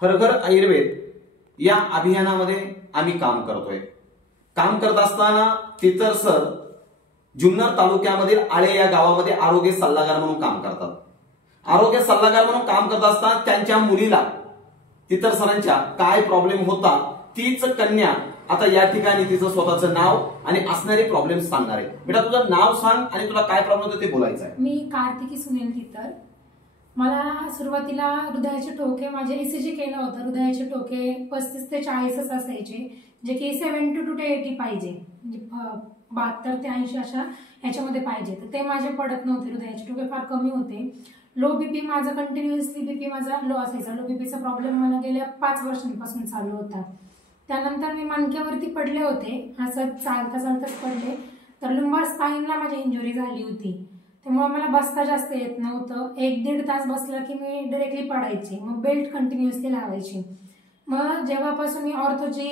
हर घर आयुर्वेद या अभियानामध्ये आम्ही काम करतोय। काम करत असताना तितर सर जुन्नर तालुक्यामधील आळे या गावामध्ये आरोग्य सल्लागार म्हणून काम करतात। आरोग्य सल्लागार म्हणून काम करत असताना त्यांच्या मुलीला तितर सरांच्या काय प्रॉब्लेम होता, तीच कन्या आता या ठिकाणी तिचं स्वतःचं नाव आणि असणारे प्रॉब्लेम सांगणार आहे। बेटा तुझं नाव सांग आणि तुला काय प्रॉब्लेम होते ते बोलायचं आहे। मी कार्तिकी सुनील तितर। मला सुरुवातीला हृदयाचे ठोके, माझे ईसीजी केलं होतं, हृदयाचे ठोके 35 ते 40 असायचे, जे की 70 to 80 पाहिजे, म्हणजे 72 ते 80 अशा याच्यामध्ये पाहिजे, तर ते माझे पडत नव्हते। हृदयाचे ठोके फार कमी होते। लो बीपी माझा कंटिन्युअसली बीपी माझा लो असायचा। लो बीपीचा प्रॉब्लेम मला गेल्या 5 वर्षांपासून चालू होता। त्यानंतर मी मणक्यावरती पडले होते, असं चालता चालताच पडले, तर लंबार स्पाईनला माझी इंजुरी झाली होती, त्यामुळे मला बसता जास्त येत नव्हतं। 1-1.5 तास बसलं की मी डायरेक्टली पडायचे, मग बेल्ट कंटिन्युअसली लावायची। मग जेव्हापासून मी ऑर्थोची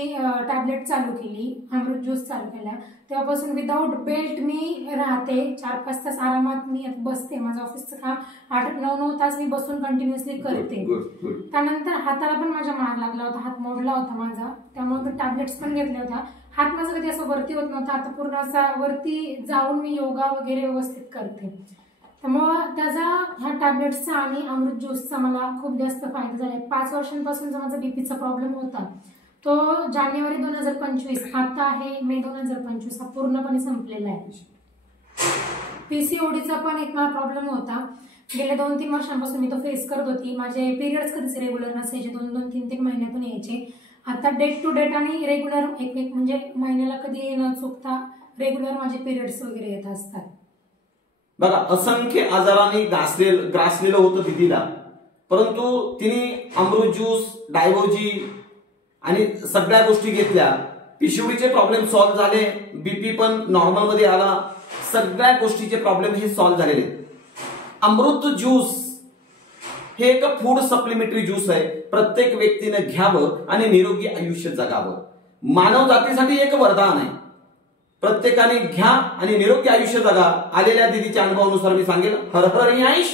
टॅबलेट चालू केली, अमृत ज्यूस चालू केला, तेव्हापासून विदाऊट बेल्ट मी राहते। 4-5 तास आरामात मी बसते। माझं ऑफिसचं काम 8-9 तास मी बसून कंटिन्युअसली करते। त्यानंतर हाताला पण माझ्या मार लागला होता, हात मोडला होता माझा, त्यामुळे मी टॅबलेट्स पण घेतल्या होत्या। हात माझा कधी असं वरती होत नव्हता, आता पूर्ण असा वरती जाऊन मी योगा वगैरे व्यवस्थित करते। त्यामुळं त्याचा ह्या टॅबलेट्सचा आणि अमृत ज्यूसचा मला खूप जास्त फायदा झाला। 5 वर्षांपासून जो माझा बीपीचा प्रॉब्लेम होता तो जानेवारी 2025, आता आहे मे 2025, हा पूर्णपणे संपलेला आहे। पीसीओडीचा पण एक मला प्रॉब्लेम होता, गेल्या 2-3 वर्षांपासून मी तो फेस करत होती। माझे पिरियड्स कधीच रेग्युलर नसायचे, 2-2, 3-3 महिन्यातून यायचे। आता डेट टू डेट आणि रेग्युलर एक म्हणजे महिन्याला कधी न चुकता रेग्युलर माझे पिरियड्स वगैरे येत असतात। बघा, असंख्य आजारांनी ग्रासलेलं होतं दीदीला, परंतु तिने अमृत ज्यूस, डायबोजी आणि सगळ्या गोष्टी घेतल्या। पिशवीचे प्रॉब्लेम सॉल्व्ह झाले, बीपी पण नॉर्मल मध्ये आला, सगळ्या गोष्टीचे प्रॉब्लेम हे सॉल्व्ह झालेले। अमृत ज्यूस हे एक फूड सप्लिमेंटरी ज्यूस आहे, प्रत्येक व्यक्तीने घ्यावं आणि निरोगी आयुष्य जगावं। मानव जातीसाठी एक वरदान आहे, प्रत्येकाने घ्या आणि निरोगी आयुष्य जगा। आलेल्या दीदीच्या अनुभवानुसार मी सांगेल, हर हर आयुष।